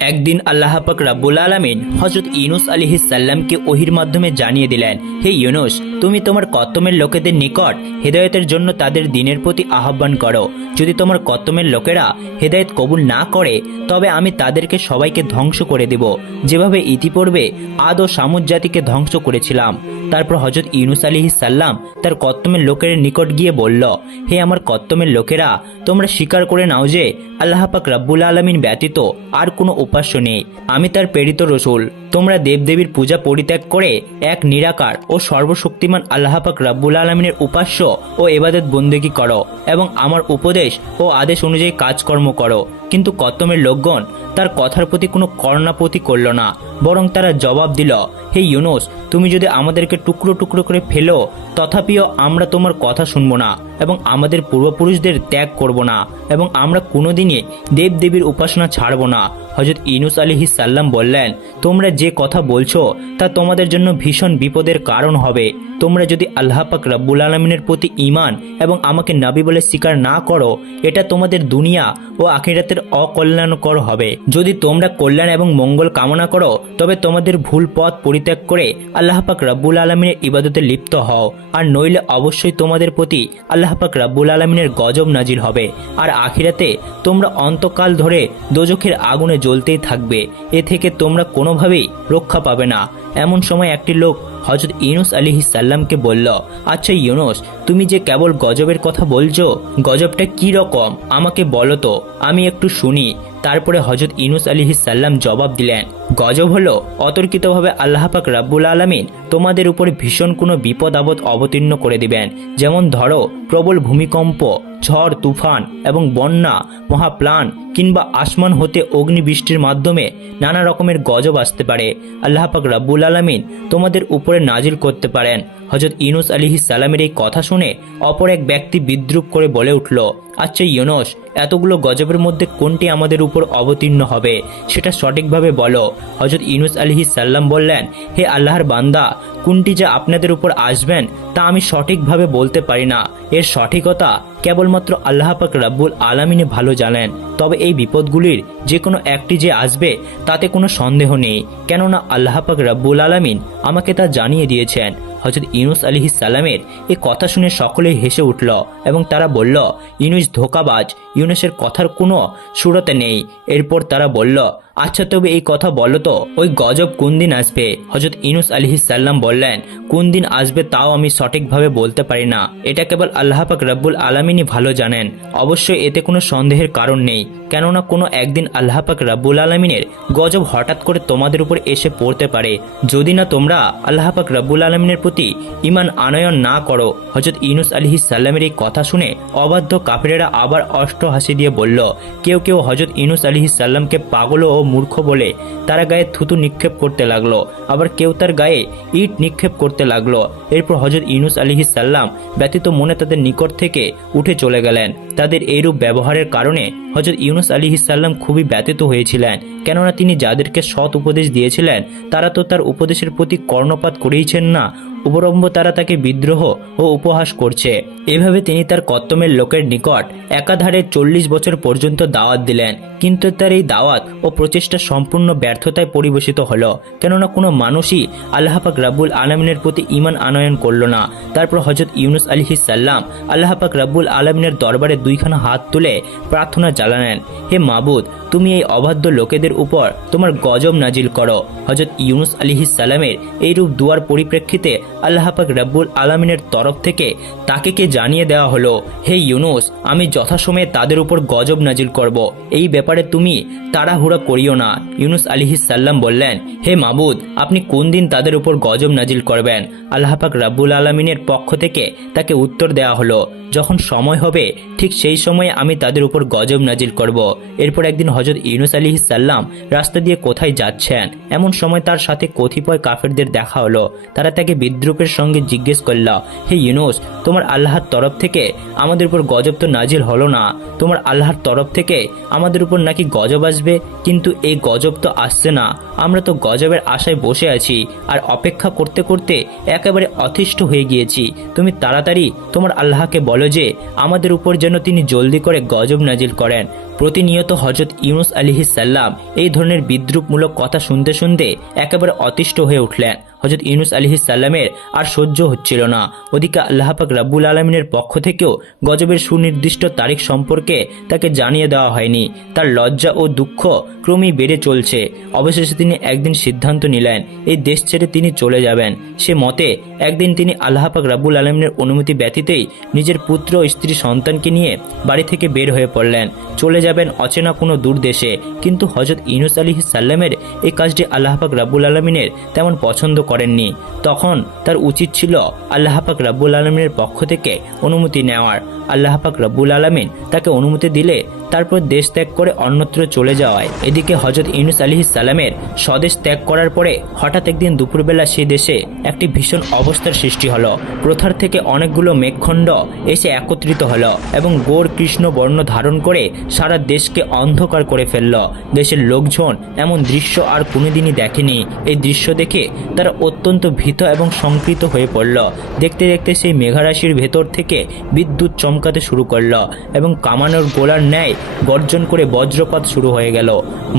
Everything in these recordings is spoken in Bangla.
একদিন আল্লাহ পাক রাব্বুল আলামিন হযরত ইউনুস আলাইহিস সালামকে ওহীর মাধ্যমে জানিয়ে দিলেন, হে ইউনুস, তুমি তোমার কওমের লোকেদের নিকট হেদায়েতের জন্য তাদের দ্বীনের প্রতি আহ্বান করো। যদি তোমার কওমের লোকেরা হেদায়েত কবুল না করে তবে আমি তাদেরকে সবাইকে ধ্বংস করে দেব, যেভাবে ইতিপূর্বে আদ ও সামুদ জাতিকে ধ্বংস করেছিলাম। তারপর হযরত ইউনুস আলাইহিস সালাম তার কওমের লোকের নিকট গিয়ে বলল, হে আমার কওমের লোকেরা, তোমরা স্বীকার করে নাও যে আল্লাহ পাক রাব্বুল আলামিন ব্যতীত আর কোনো উপাস্য নেই। আমি তার প্রেরিত রসুল। তোমরা দেবদেবীর পূজা পরিত্যাগ করে এক নিরাকার ও সর্বশক্তিমান আল্লাহ পাক রাব্বুল আলামিনের উপাস্য ও ইবাদত বন্দেগী করো এবং আমার উপদেশ ও আদেশ অনুযায়ী কাজকর্ম করো। কিন্তু কওমের লোকগণ তার কথার প্রতি কোনো কর্ণাপতি করল না, বরং তারা জবাব দিল, হে ইউনুস, তুমি যদি আমাদেরকে টুকরো টুকরো করে ফেলো তথাপিও আমরা তোমার কথা শুনবো না এবং আমাদের পূর্বপুরুষদের ত্যাগ করব না এবং আমরা কোনোদিনই দেবদেবীর উপাসনা ছাড়ব না। হযরত ইউনুস আলাইহিস সালাম বললেন, তোমরা যে কথা বলছো তা তোমাদের জন্য ভীষণ বিপদের কারণ হবে। তোমরা যদি আল্লাহ পাক রাব্বুল আলামিনের প্রতি ঈমান এবং আমাকে নবী বলে স্বীকার না করো, এটা তোমাদের দুনিয়া ও আখিরাতের অকল্যাণকর হবে। যদি তোমরা কল্যাণ এবং মঙ্গল কামনা করো তবে তোমাদের ভুল পথ পরিত্যাগ করে আল্লাহ পাক রাব্বুল আলামিনের ইবাদতে লিপ্ত হও, আর নইলে অবশ্যই তোমাদের প্রতি আল্লাহ পাক রাব্বুল আলামিনের গজব নাজিল হবে, আর আখিরাতে তোমরা অন্তকাল ধরে দোজখের আগুনে জ্বলতেই থাকবে। এ থেকে তোমরা কোনোভাবেই রক্ষা পাবে না। এমন সময় একটি লোক হযরত ইউনুস আলাইহিস সালামকে বলল, আচ্ছা ইউনুস, তুমি যে কেবল গজবের কথা বলছো, গজবটা কি রকম আমাকে বলো তো, আমি একটু শুনি। তারপরে হযরত ইউনুস আলাইহিস সালাম জবাব দিলেন, গজব হলো অতর্কিতভাবে আল্লাহ পাক রাব্বুল আলামিন তোমাদের উপর ভীষণ কোনো বিপদ আপদ অবতীর্ণ করে দিবেন। যেমন ধরো প্রবল ভূমিকম্প, ঝড় তুফান এবং বন্যা, মহাপ্লান কিংবা আসমান হতে অগ্নিবৃষ্টির মাধ্যমে নানা রকমের গজব আসতে পারে। আল্লাহ পাক রাব্বুল আলামিন তোমাদের উপরে নাজিল করতে পারেন। হযরত ইউনুস আলাইহিস সালামের এই কথা শুনে অপর এক ব্যক্তি বিদ্রূপ করে বলে উঠল, আচ্ছা ইউনুস, এতগুলো গজবের মধ্যে কোনটি আমাদের উপর অবতীর্ণ হবে সেটা সঠিকভাবে বলো। হযরত ইউনুস আলাইহিস সালাম বললেন, হে আল্লাহর বান্দা, কোনটি যে আপনাদের উপর আসবেন তা আমি সঠিকভাবে বলতে পারি না। এর সঠিকতা কেবলমাত্র আল্লাহ পাক রাব্বুল আলামিন ভালো জানেন। তবে এই বিপদগুলির যে কোনো একটি যে আসবে তাতে কোনো সন্দেহ নেই, কেননা আল্লাহ পাক রাব্বুল আলামিন আমাকে তা জানিয়ে দিয়েছেন। হযরত ইউনুস আলাইহিস সালামের এই কথা শুনে সকলেই হেসে উঠল এবং তারা বলল, ইউনুস ধোঁকাবাজ, ইউনুসের কথার কোনো সুরতে নেই। এরপর তারা বলল, আচ্ছা তবে এই কথা বলো তো, ওই গজব কোন দিন আসবে? হযরত ইউনুস আলাইহিস সালাম বললেন, কোন দিন আসবে তাও আমি সঠিকভাবে বলতে পারি না, এটা কেবল আল্লাহ পাক রাব্বুল আলামিনই ভালো জানেন। অবশ্যই এতে কোনো সন্দেহের কারণ নেই, কেননা কোনো একদিন আল্লাহ পাক রাব্বুল আলামিনের গজব হঠাৎ করে তোমাদের উপর এসে পড়তে পারে, যদি না তোমরা আল্লাহ পাক রাব্বুল আলামিনের প্রতি ঈমান আনয়ন না করো। হযরত ইউনুস আলাইহিস সালামের এই কথা শুনে অবাধ্য কাফেরেরা আবার অষ্ট হাসি দিয়ে বলল, কেউ কেউ হযরত ইউনুস আলাইহিস সালামকে পাগল ও মূর্খ বলে তারা গায়ে থুতু নিক্ষেপ করতে লাগলো, আবার কেউ তার গায়ে ইট নিক্ষেপ করতে লাগলো। এরপর হযরত ইউনুস আলাইহিস সালাম ব্যতীত মনে তাদের নিকট থেকে উঠে চলে গেলেন। তাদের এইরূপ ব্যবহারের কারণে হযরত ইউনুস আলাইহিস সালাম খুবই ব্যথিত হয়েছিলেন, কেননা তিনি যাদেরকে সৎ উপদেশ দিয়েছিলেন তারা তো তার উপদেশের প্রতি কর্ণপাত করেইছেন না, উপরম্ভ তারা তাকে বিদ্রোহ ও উপহাস করছে। এভাবে তিনি তার কওমের লোকের নিকট একাধারে 40 বছর পর্যন্ত দাওয়াত দিলেন, কিন্তু তার এই দাওয়াত ও প্রচেষ্টা সম্পূর্ণ ব্যর্থতায় পরিবেশিত হলো, কেননা কোনো মানুষই আল্লাহ পাক রাব্বুল আলামিনের প্রতি ঈমান আনয়ন করল না। তারপর হযরত ইউনুস আলাইহিস সালাম আল্লাহ পাক রাব্বুল আলামিনের দরবারে দুইখানা হাত তুলে প্রার্থনা জানালেন, হে মাবুদ, তুমি এই অবাধ্য লোকেদের উপর তোমার গজব নাজিল করো। হযরত ইউনুস আলাইহিস সালামের এইরূপ দুয়ার পরিপ্রেক্ষিতে আল্লাহ পাক রাব্বুল আলামিনের তরফ থেকে তাকে জানিয়ে দেওয়া হলো, হে ইউনুস, আমি যথাসময়ে তাদের উপর গজব নাজিল করব, এই ব্যাপারে তুমি তাড়াহুড়া করিও না। ইউনুস আলাইহিস সালাম বললেন, হে মাবুদ, আপনি কোন দিন তাদের উপর গজব নাজিল করবেন? আল্লাহ পাক রাব্বুল আলামিনের পক্ষ থেকে তাকে উত্তর দেওয়া হলো, যখন সময় হবে ঠিক সেই সময়ে আমি তাদের উপর গজব নাজিল করব। এরপর একদিন হযরত ইউনুস আলাইহিস সালাম রাস্তা দিয়ে কোথায় যাচ্ছেন, এমন সময় তার সাথে কতিপয় কাফেরদের দেখা হলো। তারা তাকে বিদ্রুপের সঙ্গে জিজ্ঞেস করল, হে ইউনুস, তোমার আল্লাহর তরফ থেকে আমাদের উপর গজব তো নাজিল হলো না, তোমার আল্লাহর তরফ থেকে আমাদের উপর নাকি গজব আসবে, কিন্তু এই গজব তো আসছে না, আমরা তো গজবের আশায় বসে আছি আর অপেক্ষা করতে করতে একেবারে অতিষ্ঠ হয়ে গিয়েছি। তুমি তাড়াতাড়ি তোমার আল্লাহকে বলো যে আমাদের উপর যেন তিনি জলদি করে গজব নাজিল করেন। প্রতিনিয়ত হজরত ইউনুস আলাইহিসসালাম এই ধরনের বিদ্রুপমূলক কথা শুনতে শুনতে একেবারে অতিষ্ঠ হয়ে উঠলেন। হজরত ইউনুস আলাইহিসসালামের আর সহ্য হচ্ছিল না। ওদিকে আল্লাহ পাক রাব্বুল আলামিনের পক্ষ থেকেও গজবের সুনির্দিষ্ট তারিখ সম্পর্কে তাকে জানিয়ে দেওয়া হয়নি। তার লজ্জা ও দুঃখ ক্রমেই বেড়ে চলছে। অবশেষে তিনি একদিন সিদ্ধান্ত নিলেন এই দেশ ছেড়ে তিনি চলে যাবেন। সে মতে একদিন তিনি আল্লাহ পাক রাব্বুল আলামিনের অনুমতি ব্যতীতই নিজের পুত্র ও স্ত্রী সন্তানকে নিয়ে বাড়ি থেকে বের হয়ে পড়লেন। চলে যাবেন অচেনা কোনো দূর দেশে। কিন্তু হজরত ইউনুস আলাইহিসসালামের এই কাজটি আল্লাহ পাক রাব্বুল আলামিনের তেমন পছন্দ করেননি। তখন তার উচিত ছিল আল্লাহ পাক রাব্বুল আলামিনের পক্ষ থেকে অনুমতি নেওয়ার। আল্লাহ পাক রাব্বুল আলামিন তাকে অনুমতি দিলে তারপর দেশ ত্যাগ করে অন্যত্র চলে যাওয়ায়। এদিকে হজরত ইউনুস আলাইহিসসালামের স্বদেশ ত্যাগ করার পরে হঠাৎ একদিন দুপুরবেলা সেই দেশে একটি ভীষণ অবস্থার সৃষ্টি হলো। প্রথার থেকে অনেকগুলো মেঘখণ্ড এসে একত্রিত হলো এবং গৌর কৃষ্ণ বর্ণ ধারণ করে সারা দেশকে অন্ধকার করে ফেলল। দেশের লোকজন এমন দৃশ্য আর কোনোদিনই দেখেনি। এই দৃশ্য দেখে তারা অত্যন্ত ভীত এবং শঙ্কিত হয়ে পড়ল। দেখতে দেখতে সেই মেঘারাশির ভেতর থেকে বিদ্যুৎ চমকাতে শুরু করলো এবং কামানোর গোলার ন্যায় গর্জন করে বজ্রপাত শুরু হয়ে গেল।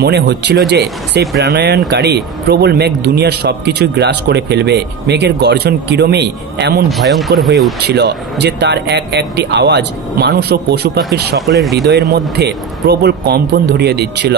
মনে হচ্ছিল যে সেই প্রাণায়নকারী প্রবল মেঘ দুনিয়ার সবকিছুই গ্রাস করে ফেলবে। মেঘের গর্জন কিরমেই এমন ভয়ঙ্কর হয়ে উঠছিল যে তার একটি আওয়াজ মানুষ ও পশু পাখির সকলের হৃদয়ের মধ্যে প্রবল কম্পন ধরিয়ে দিচ্ছিল।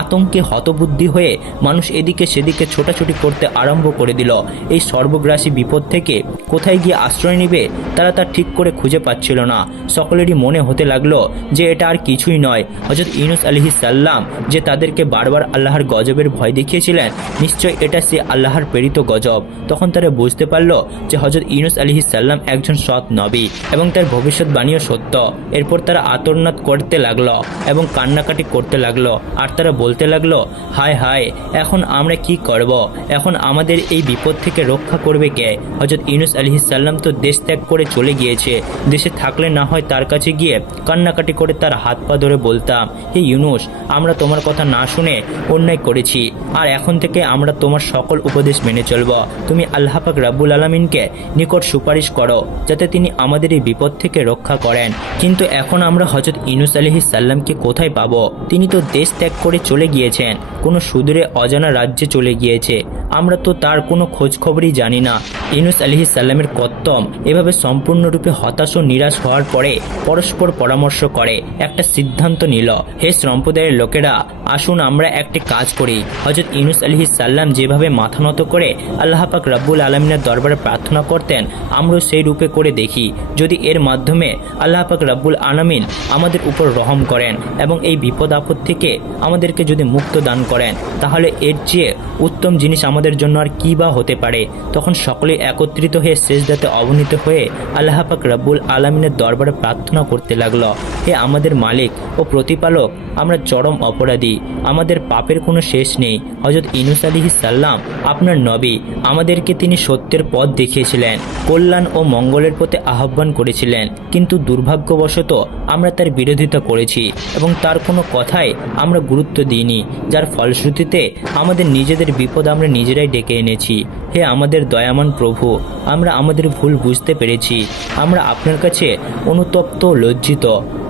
আতঙ্কে হতবুদ্ধি হয়ে মানুষ এদিকে সেদিকে ছোটাছুটি করতে আরম্ভ করে দিল। এই সর্বগ্রাসী বিপদ থেকে কোথায় গিয়ে আশ্রয় নিবে তারা তা ঠিক করে খুঁজে পাচ্ছিল না। সকলেরই মনে হতে লাগলো যে এটা আর কিছুই নয়, হযরত ইউনুস আলাইহিসসালাম যে তাদেরকে বারবার আল্লাহর গজবের ভয় দেখিয়েছিলেন, নিশ্চয় এটা সে আল্লাহর প্রেরিত গজব। তখন তারা বুঝতে পারল যে হযরত ইউনুস আলাইহিসসালাম একজন সৎ নবী এবং তার ভবিষ্যৎবাণীও সত্য। এরপর তারা আতরনাদ করতে লাগলো এবং কান্নাকাটি করতে লাগলো আর তারা বলতে লাগলো, হায় হায়, এখন আমরা কি করব? এখন আমাদের এই বিপদ থেকে রক্ষা করবে কে? হযরত ইউনুস আলাইহিসসালাম তো দেশ ত্যাগ করে চলে গিয়েছে। দেশে থাকলে না হয় তার কাছে গিয়ে কান্নাকাটি করে তার হাত পা ধরে বলতাম, হে ইউনুস, আমরা তোমার কথা না শুনে অন্যায় করেছি আর এখন থেকে আমরা তোমার সকল উপদেশ মেনে চলব। তুমি আল্লাহ পাক রাব্বুল আলামিনকে নিকট সুপারিশ করো যাতে তিনি আমাদের এই বিপদ থেকে রক্ষা করেন। কিন্তু এখন আমরা হযরত ইউনুস আলাইহিসসালামকে কোথায় পাবো? তিনি তো দেশ ত্যাগ করে চলে গিয়েছেন, কোনো সুদূরে অজানা রাজ্যে চলে গিয়েছে। আমরা তো তার কোনো খোঁজ খবরই জানি না। ইউনুস আলাইহিসসালামের কত্তম এভাবে সম্পূর্ণরূপে হতাশ ও নিরাশ হওয়ার পরে পরস্পর পরামর্শ করে একটা সিদ্ধান্ত নিল, হে সম্প্রদায়ের লোকেরা, আসুন আমরা একটি কাজ করি। হযরত ইউনুস আলাইহিসসালাম যেভাবে মাথা নত করে আল্লাহ পাক রাব্বুল আলামিনের দরবারে প্রার্থনা করতেন, আমরা সেই রূপে করে দেখি। যদি এর মাধ্যমে আল্লাহ পাক রাব্বুল আলামিন আমাদের উপর রহম করেন এবং এই বিপদ আপদ থেকে আমাদেরকে যদি মুক্ত দান করেন, তাহলে এর চেয়ে উত্তম জিনিস আমাদের জন্য আর কি বা হতে পারে। তখন সকলে একত্রিত হয়ে সেজদাতে অবনীত হয়ে আল্লাহ পাক রাব্বুল আলামিনের দরবারে প্রার্থনা করতে লাগলো, হে আমাদের মালিক ও প্রতিপালক, আমরা চরম অপরাধী, আমাদের পাপের কোনো শেষ নেই। হযরত ইউনুস আলাইহিসসালাম আপনার নবী, আমাদেরকে তিনি সত্যের পথ দেখিয়েছিলেন, কল্যাণ ও মঙ্গলের পথে আহ্বান করেছিলেন, কিন্তু দুর্ভাগ্যবশত আমরা তার বিরোধিতা করেছি এবং তার কোনো কথায় আমরা গুরুত্ব দিইনি, যার ফলশ্রুতিতে আমাদের নিজেদের বিপদ আমরা নিজেরাই ডেকে এনেছি। হে আমাদের দয়াবান প্রভু, আমরা আমাদের ভুল বুঝতে পেরেছি, আমরা আপনার কাছে অনুতপ্ত ও লজ্জিত।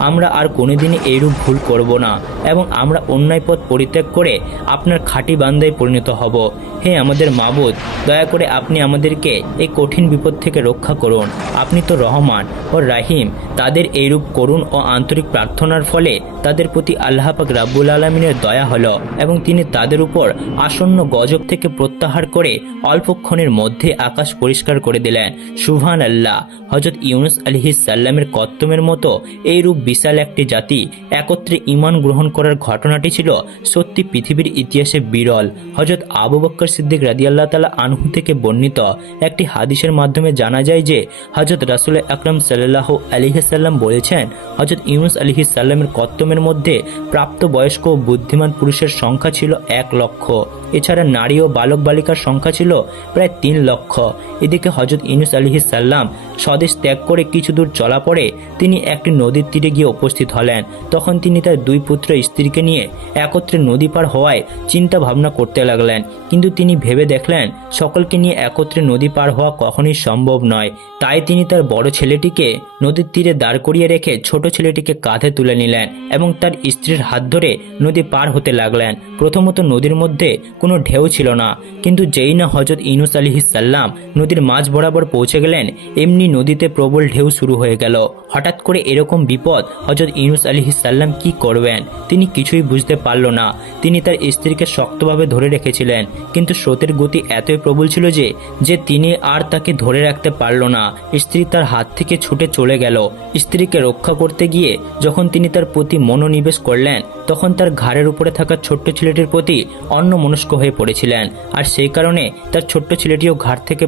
আমরা আর কোনোদিনই এইরূপ ভুল করব না এবং আমরা অন্যায় পথ পরিত্যাগ করে আপনার খাঁটি বান্দায় পরিণত হব। হে আমাদের মাবুদ, দয়া করে আপনি আমাদেরকে এই কঠিন বিপদ থেকে রক্ষা করুন। আপনি তো রহমান ও রাহিম। তাদের এইরূপ করুণ ও আন্তরিক প্রার্থনার ফলে তাদের প্রতি আল্লাহ পাক রাব্বুল আলামিনের দয়া হলো এবং তিনি তাদের উপর আসন্ন গজব থেকে প্রত্যাহার করে অল্পক্ষণের মধ্যে আকাশ পরিষ্কার করে দিলেন। সুবহানাল্লাহ। হযরত ইউনুস আলাইহিসসালামের কত্তমের মতো এইরূপ বিশাল একটি জাতি একত্রে ঈমান গ্রহণ করার ঘটনাটি ছিল সত্যি পৃথিবীর ইতিহাসে বিরল। হযরত আবু বকর সিদ্দিক রাদিয়াল্লাহু তাআলা আনহু থেকে বর্ণিত একটি হাদিসের মাধ্যমে জানা যায় যে হযরত রাসূল আকরাম সাল্লাল্লাহু আলাইহি ওয়াসাল্লাম বলেছেন, হযরত ইউনুস আলাইহিসসালামের কত্তমের মধ্যে প্রাপ্তবয়স্ক ও বুদ্ধিমান পুরুষের সংখ্যা ছিল 1 লক্ষ। এছাড়া নারী ও বালক বালিকার সংখ্যা ছিল প্রায় 3 লক্ষ। এদিকে হযরত ইউনুস আলাইহিসসালাম স্বদেশ ত্যাগ করে কিছু দূর চলা পরে তিনি একটি নদীর তীরে গিয়ে উপস্থিত হলেন। তখন তিনি তার দুই পুত্র স্ত্রীকে নিয়ে একত্রে নদী পার হওয়ায় চিন্তা ভাবনা করতে লাগলেন। কিন্তু তিনি ভেবে দেখলেন সকলকে নিয়ে একত্রে নদী পার হওয়া কখনোই সম্ভব নয়। তাই তিনি তার বড় ছেলেটিকে নদীর তীরে দাঁড় করিয়ে রেখে ছোট ছেলেটিকে কাঁধে তুলে নিলেন এবং তার স্ত্রীর হাত ধরে নদী পার হতে লাগলেন। প্রথমত নদীর মধ্যে কোনো ঢেউ ছিল না, কিন্তু যেই না হযরত ইউনূস আলাইহিস সালাম নদীর মাঝ বরাবর পৌঁছে গেলেন, এমনি নদীতে প্রবল ঢেউ শুরু হয়ে গেল। হঠাৎ করে এরকম বিপদ হযরত ইউনূস আলাইহিস সালাম কি করবেন তিনি কিছুই বুঝতে পারল না। তিনি তার স্ত্রীকে শক্তভাবে ধরে রেখেছিলেন, কিন্তু স্রোতের গতি এতই প্রবল ছিল যে তিনি আর তাকে ধরে রাখতে পারল না। স্ত্রী তার হাত থেকে ছুটে চলে গেল। স্ত্রীকে রক্ষা করতে গিয়ে যখন তিনি তার প্রতি মনোনিবেশ করলেন, তখন তার ঘাড়ের উপরে থাকা ছোট্ট ছেলেটির প্রতি অন্যমনস্ক হয়ে পড়েছিলেন। আর সেই কারণে তার ছোট্ট ছেলেটিও ঘাট থেকে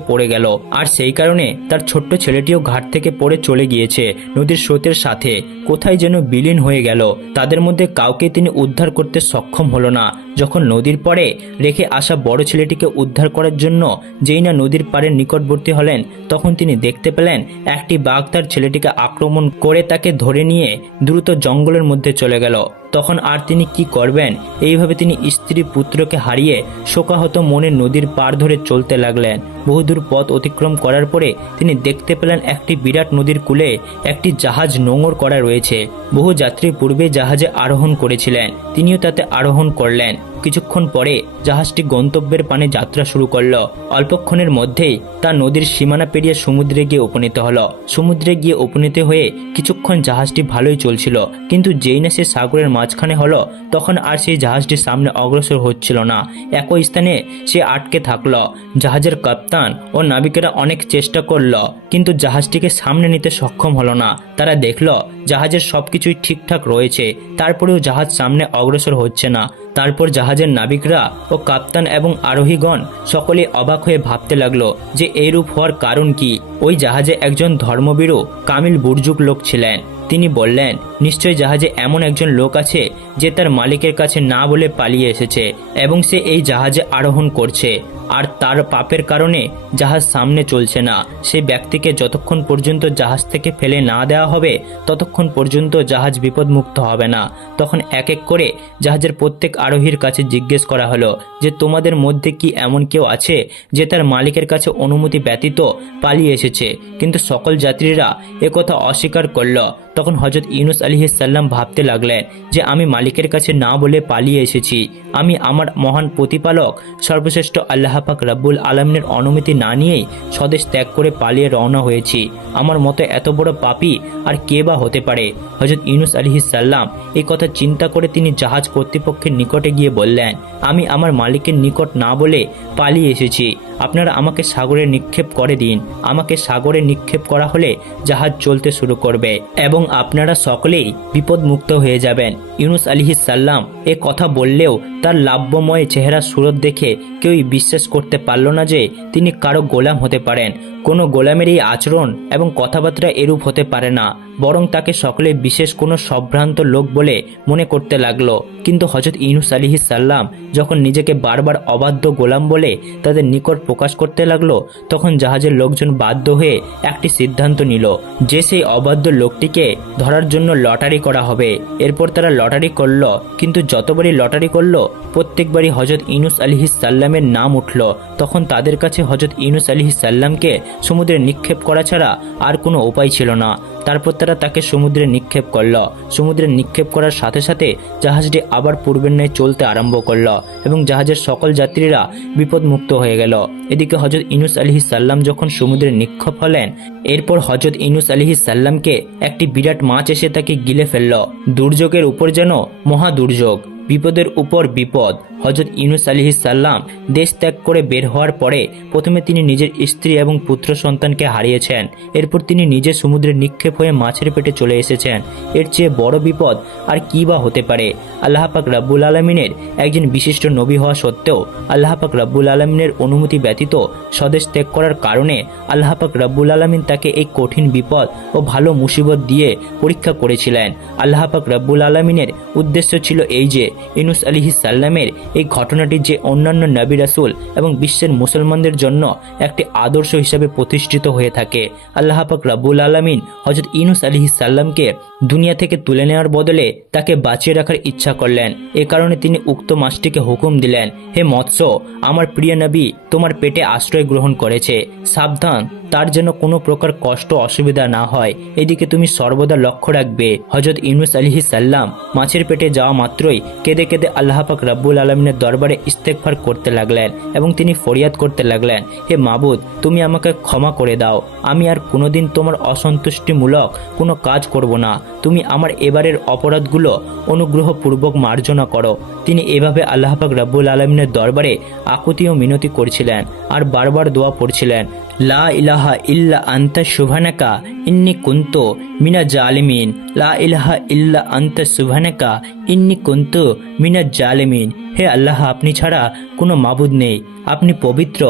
পড়ে চলে গিয়েছে নদীর স্রোতের সাথে, কোথায় যেন বিলীন হয়ে গেল। তাদের মধ্যে কাউকে তিনি উদ্ধার করতে সক্ষম হলো না। যখন নদীর পরে রেখে আসা বড় ছেলেটিকে উদ্ধার করার জন্য যেই না নদীর পাড়ের নিকটবর্তী হলেন, তখন তিনি দেখতে পেলেন একটি বাঘ তার ছেলেটিকে আক্রমণ করে তাকে ধরে নিয়ে দ্রুত জঙ্গলের মধ্যে চলে গেল। তখন আর তিনি কি করবেন? এইভাবে তিনি স্ত্রী পুত্রকে হারিয়ে শোকাহত মনে নদীর পার ধরে চলতে লাগলেন। বহুদূর পথ অতিক্রম করার পরে তিনি দেখতে পেলেন একটি বিরাট নদীর কূলে একটি জাহাজ নোঙর করা রয়েছে। বহু যাত্রী পূর্বে জাহাজে আরোহণ করেছিলেন, তিনিও তাতে আরোহণ করলেন। কিছুক্ষণ পরে জাহাজটি গন্তব্যের পানে যাত্রা শুরু করলো। অল্পক্ষণের মধ্যেই তা নদীর সীমানা পেরিয়ে সমুদ্রে গিয়ে উপনীত হলো। সমুদ্রে গিয়ে উপনীত হয়ে কিছুক্ষণ জাহাজটি ভালোই চলছিল, কিন্তু যেই না সে সাগরের মাঝখানে হলো, তখন আর সেই জাহাজটির সামনে অগ্রসর হচ্ছিল না। একই স্থানে সে আটকে থাকলো। জাহাজের কাপ্তান ও নাবিকেরা অনেক চেষ্টা করলো, কিন্তু জাহাজটিকে সামনে নিতে সক্ষম হলো না। তারা দেখলো জাহাজের সবকিছুই ঠিকঠাক রয়েছে, তারপরেও জাহাজ সামনে অগ্রসর হচ্ছে না। তারপর জাহাজের নাবিকরা ও কাপ্তান এবং আরোহীগণ সকলে অবাক হয়ে ভাবতে লাগলো যে এইরূপ হওয়ার কারণ কি। ওই জাহাজে একজন ধর্মভীরু কামিল বুর্জুক লোক ছিলেন। তিনি বললেন, নিশ্চয় জাহাজে এমন একজন লোক আছে যে তার মালিকের কাছে না বলে পালিয়ে এসেছে এবং সে এই জাহাজে আরোহণ করছে, আর তার পাপের কারণে জাহাজ সামনে চলছে না। সেই ব্যক্তিকে যতক্ষণ পর্যন্ত জাহাজ থেকে ফেলে না দেওয়া হবে, ততক্ষণ পর্যন্ত জাহাজ বিপদমুক্ত হবে না। তখন এক এক করে জাহাজের প্রত্যেক আরোহীর কাছে জিজ্ঞেস করা হলো যে তোমাদের মধ্যে কি এমন কেউ আছে যে তার মালিকের কাছে অনুমতি ব্যতীত পালিয়ে এসেছে? কিন্তু সকল যাত্রীরা একথা অস্বীকার করল। তখন হযরত ইউনূস আলাইহিস সালাম ভাবতে লাগলেন যে আমি মালিকের কাছে না বলে পালিয়ে এসেছি। আমি আমার মহান প্রতিপালক সর্বশ্রেষ্ঠ আল্লাহ পাক রব্বুল আলামিনের অনুমতি না নিয়েই স্বদেশ ত্যাগ করে পালিয়ে রওনা হয়েছি। আমার মতো এত বড় পাপী আর কে বা হতে পারে? হযরত ইউনূস আলাইহিস সালাম এই কথা চিন্তা করে তিনি জাহাজ কর্তৃপক্ষের নিকটে গিয়ে বললেন, আমি আমার মালিকের নিকট না বলে পালিয়ে এসেছি। আপনারা আমাকে সাগরে নিক্ষেপ করে দিন। আমাকে সাগরে নিক্ষেপ করা হলে জাহাজ চলতে শুরু করবে এবং আপনারা সকলেই বিপদমুক্ত হয়ে যাবেন। ইউনূস আলাইহিস সালাম এ কথা বললেও তার লাভ্যময় চেহারা সুরত দেখে কেউই বিশ্বাস করতে পারল না যে তিনি কারো গোলাম হতে পারেন। কোনো গোলামের এই আচরণ এবং কথাবার্তা এরূপ হতে পারে না, বরং তাকে সকলে বিশেষ কোনো সম্ভ্রান্ত লোক বলে মনে করতে লাগলো। কিন্তু হযরত ইউনূস আলাইহিস সালাম যখন নিজেকে বারবার অবাধ্য গোলাম বলে তাদের নিকট প্রকাশ করতে লাগলো, তখন জাহাজের লোকজন বাধ্য হয়ে একটি সিদ্ধান্ত নিল যে সেই অবাধ্য লোকটিকে ধরার জন্য লটারি করা হবে। এরপর তারা লটারি করল, কিন্তু যতবারই লটারি করলো প্রত্যেকবারই হযরত ইউনূস আলাইহিস সালামের নাম উঠল। তখন তাদের কাছে হযরত ইউনূস আলাইহিস সালামকে সমুদ্রে নিক্ষেপ করা ছাড়া আর কোনো উপায় ছিল না। তারপর তারা তাকে সমুদ্রে নিক্ষেপ করল। সমুদ্রে নিক্ষেপ করার সাথে সাথে জাহাজটি আবার পূর্বের ন্যায় চলতে আরম্ভ করল এবং জাহাজের সকল যাত্রীরা বিপদমুক্ত হয়ে গেল। এদিকে হযরত ইউনূস আলাইহিস সালাম যখন সমুদ্রে নিক্ষেপ হলেন, এরপর হযরত ইউনূস আলাইহিস সালামকে একটি বিরাট মাছ এসে তাকে গিলে ফেলল। দুর্যোগের উপর যেন মহা দুর্যোগ, বিপদের উপর বিপদ। হযরত ইউনূস আলাইহিস সালাম দেশ ত্যাগ করে বের হওয়ার পরে প্রথমে তিনি নিজের স্ত্রী এবং পুত্র সন্তানকে হারিয়েছেন। এরপর তিনি নিজে সমুদ্রে নিক্ষেপ হয়ে মাছের পেটে চলে এসেছেন। এর চেয়ে বড় বিপদ আর কি বা হতে পারে? আল্লাহ পাক রব্বুল আলামিনের একজন বিশিষ্ট নবী হওয়া সত্ত্বেও আল্লাহ পাক রব্বুল আলামিনের অনুমতি ব্যতীত স্বদেশ ত্যাগ করার কারণে আল্লাহ পাক রব্বুল আলামিন তাকে এই কঠিন বিপদ ও ভালো মুসিবত দিয়ে পরীক্ষা করেছিলেন। আল্লাহ পাক রব্বুল আলামিনের উদ্দেশ্য ছিল এই যে ইউনুস আলাইহিসসালামের এই ঘটনাটি যে অন্যান্য নবী রাসূল এবং বিশ্বের মুসলমানদের জন্য একটি আদর্শ হিসাবে প্রতিষ্ঠিত হয়ে থাকে। আল্লাহ পাক রব্বুল আলামিন হযরত ইউনুস আলাইহিসসালামকে দুনিয়া থেকে তুলে নেওয়ার বদলে তাকে বাঁচিয়ে রাখার ইচ্ছা করলেন। এ কারণে তিনি উক্ত মাছটিকে হুকুম দিলেন, হে মৎস্য, আমার প্রিয় নবী তোমার পেটে আশ্রয় গ্রহণ করেছে, সাবধান তার যেন কোনো প্রকার কষ্ট অসুবিধা না হয়, এদিকে তুমি সর্বদা লক্ষ্য রাখবে। হযরত ইউনুস আলাইহিসসালাম মাছের পেটে যাওয়া মাত্রই কেঁদে কেঁদে আল্লাহ পাক রব্বুল আলামিনের দরবারে ইস্তেগফার করতে লাগলেন এবং তিনি ফরিয়াদ করতে লাগলেন, হে মাবুদ, তুমি আমাকে ক্ষমা করে দাও, আমি আর কোনোদিন তোমার অসন্তুষ্টিমূলক কোনো কাজ করব না, তুমি আমার এবারের অপরাধগুলো অনুগ্রহপূর্বক মার্জনা করো। তিনি এভাবে আল্লাহ পাক রব্বুল আলামিনের দরবারে আকুতি ও মিনতি করছিলেন আর বারবার দোয়া পড়ছিলেন, লা ইলাহা ইল্লা আনতা সুবহানাকা ইন্নী কুনতু মিনাজ জালিমিন, লা ইলাহা ইল্লা আনতা সুবহানাকা ইন্নী কুনতু মিনাজ জালিমিন। হে আল্লাহ, আপনি ছাড়া কোনো মাবুদ নেই, আপনি পবিত্র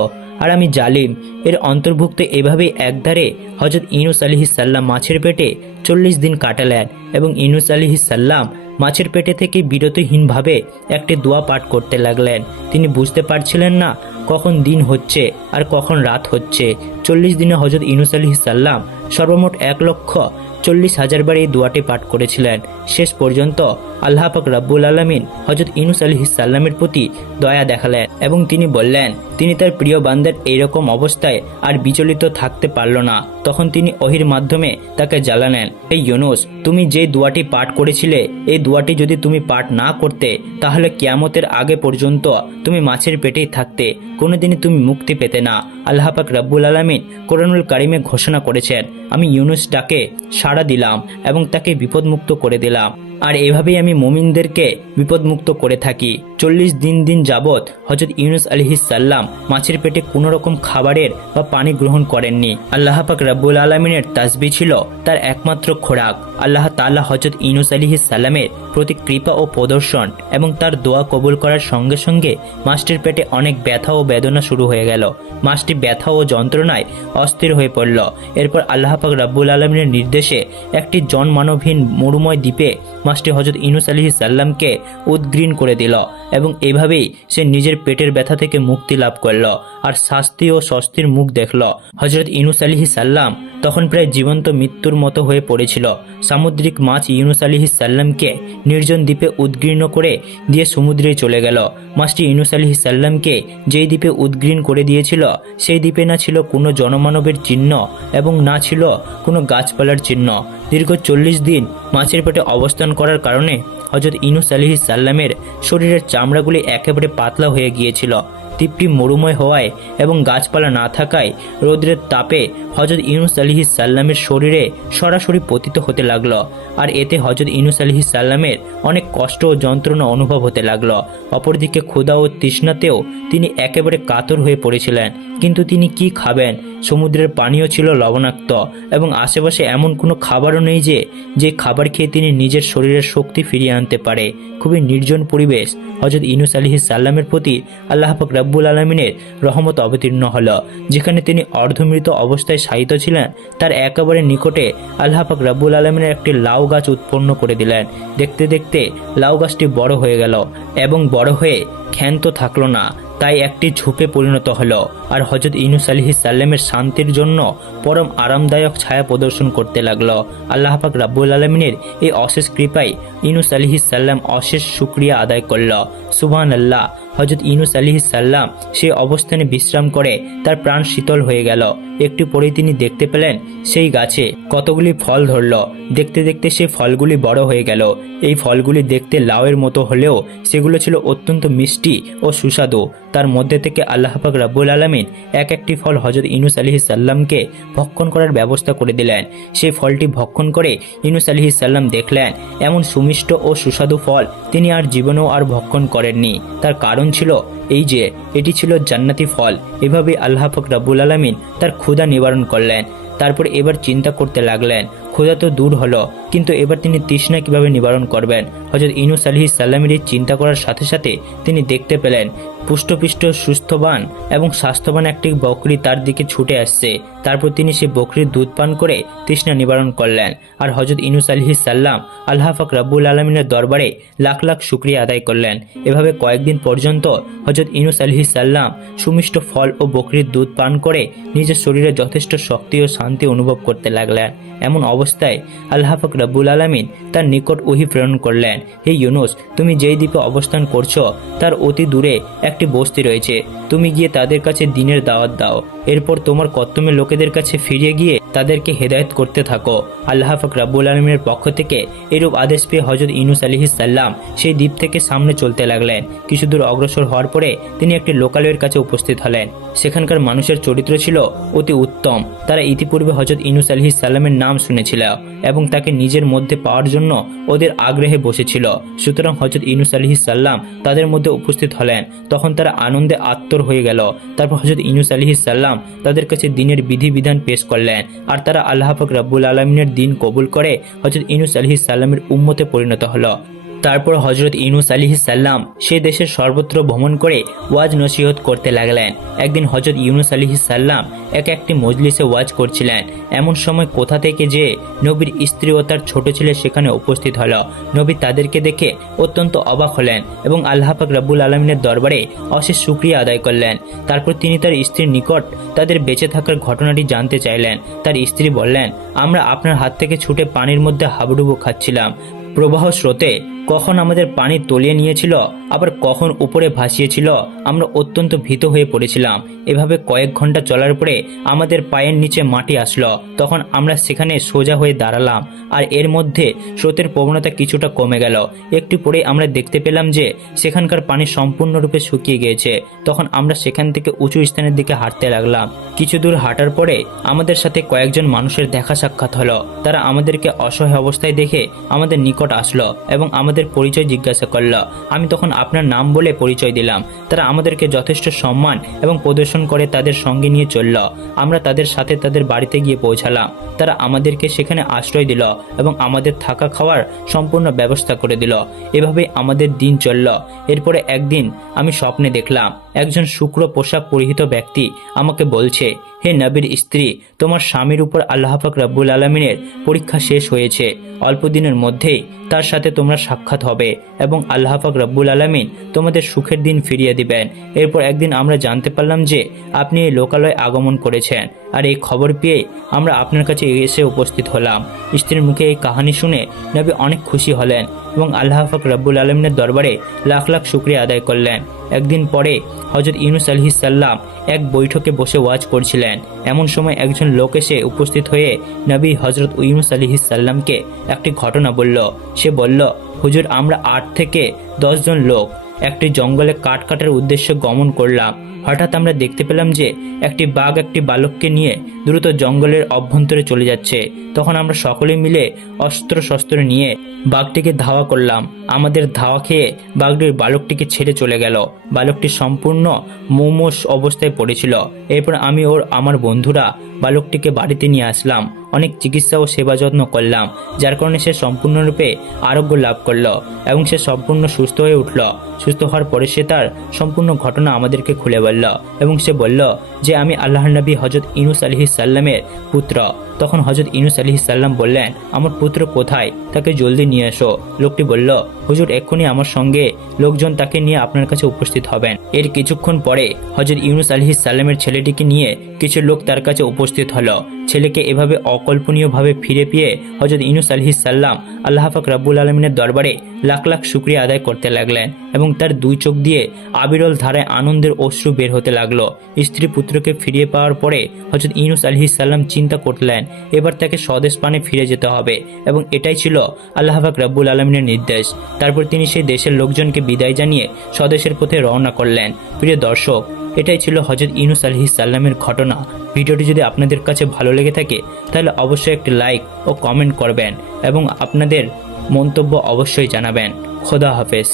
আর আমি জালিম। এর অন্তর্ভুক্ত এভাবেই একধারে হযরত ইউনুস আলাইহিসসালাম মাছের পেটে 40 দিন কাটালেন এবং ইউনুস আলাইহিসসালাম মাছের পেটে থেকে বিরতিহীনভাবে একটি দোয়া পাঠ করতে লাগলেন। তিনি বুঝতে পারছিলেন না কখন দিন হচ্ছে আর কখন রাত হচ্ছে। 40 দিনে হযরত ইউনুস আলাইহিসসালাম সর্বমোট 1,40,000 বার এই দোয়াটি পাঠ করেছিলেন। শেষ পর্যন্ত আল্লাহ পাক রব্বুল আলামিন হযরত ইউনুস আলাইহিসসালামের প্রতি দয়া দেখালেন এবং তিনি বললেন, তিনি তার প্রিয় বান্দার এইরকম অবস্থায় আর বিচলিত থাকতে পারল না। তখন তিনি ওহীর মাধ্যমে তাকে জানালেন, এই ইউনুস, তুমি যে দোয়াটি পাঠ করেছিলে এই দোয়াটি যদি তুমি পাঠ না করতে তাহলে কিয়ামতের আগে পর্যন্ত তুমি মাছের পেটেই থাকতে, কোনোদিনই তুমি মুক্তি পেতে না। আল্লাহ পাক রব্বুল আলামিন কোরআনুল কারিমে ঘোষণা করেছেন, আমি ইউনুস ডাকে সাড়া দিলাম এবং তাকে বিপদমুক্ত করে দিলাম, আর এভাবেই আমি মুমিনদেরকে বিপদমুক্ত করে থাকি। 40 দিন যাবৎ হযরত ইউনুস আলাইহিসসালাম মাছের পেটে কোনো রকম খাবারের বা পানি গ্রহণ করেননি। আল্লাহ পাক রব্বুল আলামিনের তাসবিহ ছিল তার একমাত্র খোরাক। আল্লাহ তাআলা হযরত ইউনুস আলাইহিসসালামের প্রতি কৃপা ও প্রদর্শন এবং তার দোয়া কবুল করার সঙ্গে সঙ্গে মাছটির পেটে অনেক ব্যথা ও বেদনা শুরু হয়ে গেল। মাছটি ব্যথা ও যন্ত্রণায় অস্থির হয়ে পড়ল। এরপর আল্লাহ পাক রব্বুল আলামিনের নির্দেশে একটি জনমানবহীন মরুময় দ্বীপে মাছটি হযরত ইউনুস আলাইহিসসালামকে উদ্গ্রীণ করে দিল এবং এভাবেই সে নিজের পেটের ব্যথা থেকে মুক্তি লাভ করল আর শাস্তি ও স্বস্তির মুখ দেখল। হযরত ইউনুস আলাইহিসসালাম তখন প্রায় জীবন্ত মৃত্যুর মতো হয়ে পড়েছিল। সামুদ্রিক মাছ ইউনুস আলাইহিসসালামকে নির্জন দ্বীপে উদ্গীর্ণ করে দিয়ে সমুদ্রে চলে গেল। মাছটি ইউনুস আলাইহিসসালামকে যেই দ্বীপে উদ্গীর্ণ করে দিয়েছিল সেই দ্বীপে না ছিল কোনো জনমানবের চিহ্ন এবং না ছিল কোনো গাছপালার চিহ্ন। দীর্ঘ 40 দিন মাছের পেটে অবস্থান করার কারণে হযরত ইউনুস আলাইহিসসালামের শরীরের চামড়াগুলি একেবারে পাতলা হয়ে গিয়েছিল। দ্বীপটি মরুময় হওয়ায় এবং গাছপালা না থাকায় রৌদ্রের তাপে হযরত ইউনুস আলাইহিসসালামের শরীরে সরাসরি পতিত হতে লাগলো, আর এতে হযরত ইউনুস আলাইহিসসালামের অনেক কষ্ট ও যন্ত্রণা অনুভব হতে লাগলো। অপরদিকে ক্ষুধা ও তৃষ্ণাতেও তিনি একেবারে কাতর হয়ে পড়েছিলেন, কিন্তু তিনি কি খাবেন? সমুদ্রের পানিও ছিল লবণাক্ত এবং আশেপাশে এমন কোনো খাবারও নেই যে খাবার খেয়ে তিনি নিজের শরীরের শক্তি ফিরিয়ে আনতে পারে। খুবই নির্জন পরিবেশ। হযরত ইউনুস আলাইহিসসালামের প্রতি আল্লাহ পাক রব্বুল আলামিনের রহমত অবতীর্ণ হলো। যেখানে তিনি অর্ধমৃত অবস্থায় শায়িত ছিলেন তার একেবারে নিকটে আল্লাহ পাক রব্বুল আলামিনের একটি লাউ গাছ উৎপন্ন করে দিলেন। দেখতে দেখতে লাউ গাছটি বড় হয়ে গেল এবং বড় হয়ে ক্ষান্ত থাকলো না, তাই একটি ঝোপে পরিণত হলো আর হযরত ইউনুস আলাইহিসসালামের শান্তির জন্য পরম আরামদায়ক ছায়া প্রদর্শন করতে লাগলো। আল্লাহ পাক রব্বুল আলামিনের এই অশেষ কৃপায় ইউনুস আলাইহিসসালাম অশেষ শুকরিয়া আদায় করল। সুবহানাল্লাহ। হযরত ইউনুস আলাইহিসসালাম সেই অবস্থানে বিশ্রাম করে তার প্রাণ শীতল হয়ে গেল। একটু পরেই তিনি দেখতে পেলেন সেই গাছে কতগুলি ফল ধরল। দেখতে দেখতে সেই ফলগুলি বড় হয়ে গেল। এই ফলগুলি দেখতে লাউয়ের মতো হলেও সেগুলো ছিল অত্যন্ত মিষ্টি ও সুস্বাদু। তার মধ্যে থেকে আল্লাহ পাক রব্বুল আলামিন একটি ফল হযরত ইউনুস আলাইহিসসালামকে ভক্ষণ করার ব্যবস্থা করে দিলেন। সেই ফলটি ভক্ষণ করে ইউনুস আলাইহিসসালাম দেখলেন এমন সুমিষ্ট ও সুস্বাদু ফল তিনি আর জীবনেও আর ভক্ষণ করেননি। তার কারণ ছিল এই যে এটি ছিল জান্নাতি ফল। এভাবে আল্লাহ পাক রব্বুল আলামিন তার ক্ষুধা নিবারণ করলেন। তারপর এবার চিন্তা করতে লাগলেন ক্ষুধা তো দূর হলো, কিন্তু এবার তিনি তৃষ্ণা কিভাবে নিবারণ করবেন। হযরত ইউনূস আলাইহিস সালামের এই চিন্তা করার সাথে সাথে তিনি দেখতে পেলেন পুষ্টপিষ্ট সুস্থবান এবং স্বাস্থ্যবান একটি বকরি তার দিকে ছুটে আসছে। তারপর তিনি সেই বকরির দুধ পান করে তৃষ্ণা নিবারণ করলেন। আর হযরত ইউনূস আলাইহিস সালাম আল্লাহ পাক রব্বুল আলামিনের দরবারে লাখ লাখ শুকরিয়া আদায় করলেন। এভাবে কয়েকদিন পর্যন্ত হযরত ইউনূস আলাইহিস সালাম সুমিষ্ট ফল ও বকরির দুধ পান করে নিজের শরীরে যথেষ্ট শক্তি ও শান্তি অনুভব করতে লাগলেন। এমন অবস্থায় আল্লাহ পাক রব্বুল আলামিন তার নিকট ওহী প্রেরণ করলেন, হে ইউনূস, তুমি যেই দ্বীপে অবস্থান করছো তার অতি দূরে একটি বস্তি রয়েছে, তুমি গিয়ে তাদের কাছে দ্বীনের দাওয়াত দাও। এরপর তোমার কত্তমের লোকেদের কাছে ফিরে গিয়ে তাদেরকে হেদায়েত করতে থাকো। আল্লাহ পাক রব্বুল আলামিনের পক্ষ থেকে এরূপ আদেশ পেয়ে হযরত ইউনূস আলাইহিস সালাম সেই দ্বীপ থেকে সামনে চলতে লাগলেন। কিছু দূর অগ্রসর হওয়ার পরে তিনি একটি লোকালয়ের কাছে উপস্থিত হলেন। সেখানকার মানুষের চরিত্র ছিল অতি উত্তম। তারা ইতিপূর্বে হযরত ইউনূস আলাইহিস সালামের নাম শুনেছিল এবং তাকে নিজের মধ্যে পাওয়ার জন্য ওদের আগ্রহে বসেছিল। সুতরাং হযরত ইউনূস আলাইহিস সালাম তাদের মধ্যে উপস্থিত হলেন। তখন তারা আনন্দে আত্মর হয়ে গেল। তারপর হযরত ইউনূস আলাইহিস সালাম তাদের কাছে দ্বীনের বিধিবিধান পেশ করলেন, আর তারা আল্লাহ পাক রব্বুল আলামিনের দ্বীন কবুল করে হযরত ইউনূস আলাইহিস সালামের উম্মতে পরিণত হলো। তারপর হযরত ইউনূস আলাইহিস সালাম সেই দেশের সর্বত্র ভ্রমণ করে ওয়াজ নসিহত করতে লাগলেন। একদিন হযরত ইউনূস আলাইহিস সালাম একটি মজলিসে ওয়াজ করছিলেন। এমন সময় কোথা থেকে যে নবীর স্ত্রী ও তার ছোট ছেলে সেখানে উপস্থিত হলো। নবী তাদেরকে দেখে অত্যন্ত অবাক হলেন এবং আল্লাহ পাক রব্বুল আলামিনের দরবারে অশেষ শুকরিয়া আদায় করলেন। তারপর তিনি তার স্ত্রীর নিকট তাদের বেঁচে থাকার ঘটনাটি জানতে চাইলেন। তার স্ত্রী বললেন, আমরা আপনার হাত থেকে ছুটে পানির মধ্যে হাবুডুবু খাচ্ছিলাম। প্রবাহ স্রোতে কখন আমাদের পানি তলিয়ে নিয়েছিল, আবার কখন উপরে ভাসিয়েছিল, আমরা অত্যন্ত ভীত হয়ে পড়েছিলাম। এভাবে কয়েক ঘন্টা চলার পরে আমাদের পায়ের নিচে মাটি আসলো। তখন আমরা সেখানে সোজা হয়ে দাঁড়ালাম, আর এর মধ্যে স্রোতের প্রবণতা কিছুটা কমে গেল। একটু পরে আমরা দেখতে পেলাম যে সেখানকার পানি সম্পূর্ণরূপে শুকিয়ে গিয়েছে। তখন আমরা সেখান থেকে উঁচু স্থানের দিকে হাঁটতে লাগলাম। কিছু দূর হাঁটার পরে আমাদের সাথে কয়েকজন মানুষের দেখা সাক্ষাৎ হলো। তারা আমাদেরকে অসহায় অবস্থায় দেখে আমাদের নিকট আসলো এবং আমাদের পরিচয় জিজ্ঞাসা করলো। আমি তখন আপনার নাম বলে পরিচয় দিলাম। তারা আমাদেরকে যথেষ্ট সম্মান এবং প্রদর্শন করে তাদের সঙ্গে নিয়ে চলল। আমরা তাদের সাথে তাদের বাড়িতে গিয়ে পৌঁছালাম। তারা আমাদেরকে সেখানে আশ্রয় দিল এবং আমাদের থাকা খাওয়ার সম্পূর্ণ ব্যবস্থা করে দিল। এভাবে আমাদের দিন চলল। এরপরে একদিন আমি স্বপ্নে দেখলাম একজন শুক্র পোশাক পরিহিত ব্যক্তি আমাকে বলছে, হে নবীর স্ত্রী, তোমার স্বামীর উপর আল্লাহ পাক রব্বুল আলামিনের পরীক্ষা শেষ হয়েছে। অল্প দিনের মধ্যেই তার সাথে তোমরা সাক্ষাৎ হবে এবং আল্লাহ পাক রব্বুল আলামিন তোমাদের সুখের দিন ফিরিয়ে দিবেন। এরপর একদিন আমরা জানতে পারলাম যে আপনি এই লোকালয়ে আগমন করেছেন, আর এই খবর পেয়ে আমরা আপনার কাছে এসে উপস্থিত হলাম। স্ত্রীর মুখে এই কাহিনী শুনে নবী অনেক খুশি হলেন এবং আল্লাহ পাক রব্বুল আলামিনের দরবারে লাখ লাখ শুকরিয়া আদায় করলেন। একদিন পরে হযরত ইউনূস আলাইহিস সালাম এক বৈঠকে বসে ওয়াজ করছিলেন। এমন সময় একজন লোক এসে উপস্থিত হয়ে নবী হযরত ইউনূস আলাইহিস সালামকে একটি ঘটনা বলল। সে বলল, হুজুর, আমরা 8 থেকে 10 জন লোক একটি জঙ্গলে কাঠ কাটার উদ্দেশ্যে গমন করলাম। হঠাৎ আমরা দেখতে পেলাম যে একটি বাঘ একটি বালককে নিয়ে দ্রুত জঙ্গলের অভ্যন্তরে চলে যাচ্ছে। তখন আমরা সকলে মিলে অস্ত্র শস্ত্র নিয়ে বাঘটিকে ধাওয়া করলাম। আমাদের ধাওয়া খেয়ে বাঘটির বালকটিকে ছেড়ে চলে গেল। বালকটি সম্পূর্ণ মুমূর্ষ অবস্থায় পড়েছিল। এরপর আমি ওর আমার বন্ধুরা বালকটিকে বাড়িতে নিয়ে আসলাম। অনেক চিকিৎসা ও সেবা যত্ন করলাম, যার কারণে সে সম্পূর্ণরূপে আরোগ্য লাভ করলো এবং সে সম্পূর্ণ সুস্থ হয়ে উঠল। সুস্থ হওয়ার পরে সে তার সম্পূর্ণ ঘটনা আমাদেরকে খুলে বলল এবং সে বলল যে আমি আল্লাহর নবী হযরত ইউনূস আলাইহিস সালামের পুত্র। তখন হযরত ইউনূস আলাইহিস সালাম বললেন, আমার পুত্র কোথায়? তাকে জলদি নিয়ে এসো। লোকটি বলল, হুজুর, এক্ষুনি আমার সঙ্গে লোকজন তাকে নিয়ে আপনার কাছে উপস্থিত হবেন। এর কিছুক্ষণ পরে হযরত ইউনূস আলাইহিস সালামের ছেলেটিকে নিয়ে কিছু লোক তার কাছে উপস্থিত হলো। ছেলেকে এভাবে অকল্পনীয়ভাবে ফিরে পেয়ে হযরত ইউনূস আলাইহিস সালাম আল্লাহ পাক রব্বুল আলামিনের দরবারে লাখ লাখ শুকরিয়া আদায় করতে লাগলেন এবং তার দুই চোখ দিয়ে আবিরল ধারায় আনন্দের অশ্রু বের হতে লাগলো। স্ত্রী পুত্রকে ফিরিয়ে পাওয়ার পরে হযরত ইউনূস আলাইহিস সালাম চিন্তা করলেন এবার তাকে স্বদেশ পানে ফিরে যেতে হবে এবং এটাই ছিল আল্লাহ পাক রব্বুল আলামিনের নির্দেশ। তারপর তিনি সেই দেশের লোকজনকে বিদায় জানিয়ে স্বদেশের পথে রওনা করলেন। প্রিয় দর্শক, এটাই ছিল হযরত ইউনূস আলাইহিস সালামের ঘটনা। ভিডিওটি যদি আপনাদের কাছে ভালো লেগে থাকে তাহলে অবশ্যই একটি লাইক ও কমেন্ট করবেন এবং আপনাদের মন্তব্য অবশ্যই জানাবেন। খোদা হাফেজ।